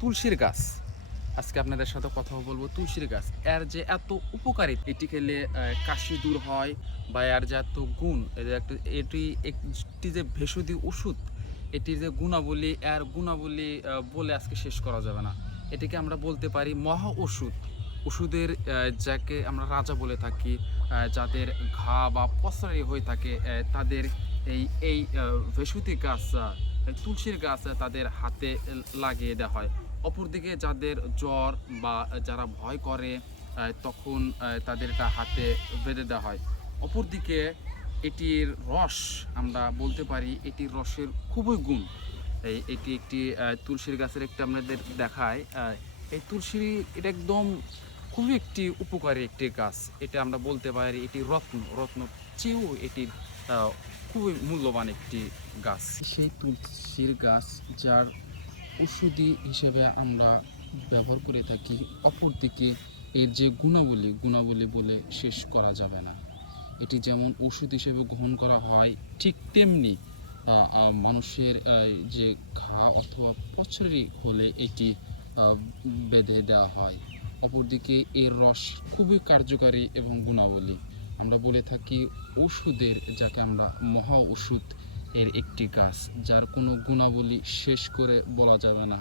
তুলসীর গাছ। আজকে আপনাদের সাথে কথা বলবো তুলসীর গাছ। এর যে এত উপকারিতা, এটি খেলে কাশি দূর হয়, বা এর যে এত গুণ, এটি একটি যে ভেষজ ওষুধ, এটির যে গুণাবলী, এর গুণাবলী বলে আজকে শেষ করা যাবে না। এটিকে আমরা বলতে পারি মহা ওষুধ। ওষুধের যাকে আমরা রাজা বলে থাকি। যাদের ঘা বা পসরারি হয়ে থাকে, তাদের এই ভেষজ গাছ, তুলসীর গাছ তাদের হাতে লাগিয়ে দেওয়া হয়। অপরদিকে যাদের জ্বর বা যারা ভয় করে, তখন তাদের এটা হাতে বেঁধে দেওয়া হয়। অপরদিকে এটির রস, আমরা বলতে পারি এটির রসের খুবই গুণ। এটি একটি তুলসীর গাছের একটি আপনাদের দেখায়। এই তুলসী, এটা একদম খুবই একটি উপকারী একটি গাছ। এটা আমরা বলতে পারি এটি রত্ন চেয়েও এটির খুবই মূল্যবান একটি গাছ। সেই তুলসীর গাছ যার ওষুধি হিসেবে আমরা ব্যবহার করে থাকি। অপরদিকে এর যে গুণাবলী বলে শেষ করা যাবে না। এটি যেমন ওষুধ হিসেবে গ্রহণ করা হয়, ঠিক তেমনি মানুষের যে ঘা অথবা পছরি হলে এটি বেঁধে দেওয়া হয়। অপরদিকে এর রস খুবই কার্যকারী এবং গুণাবলী। আমরা বলে থাকি ওষুধের, যাকে আমরা মহা ওষুধ, এর একটি গাছ যার কোনো গুণাবলী শেষ করে বলা যাবে না।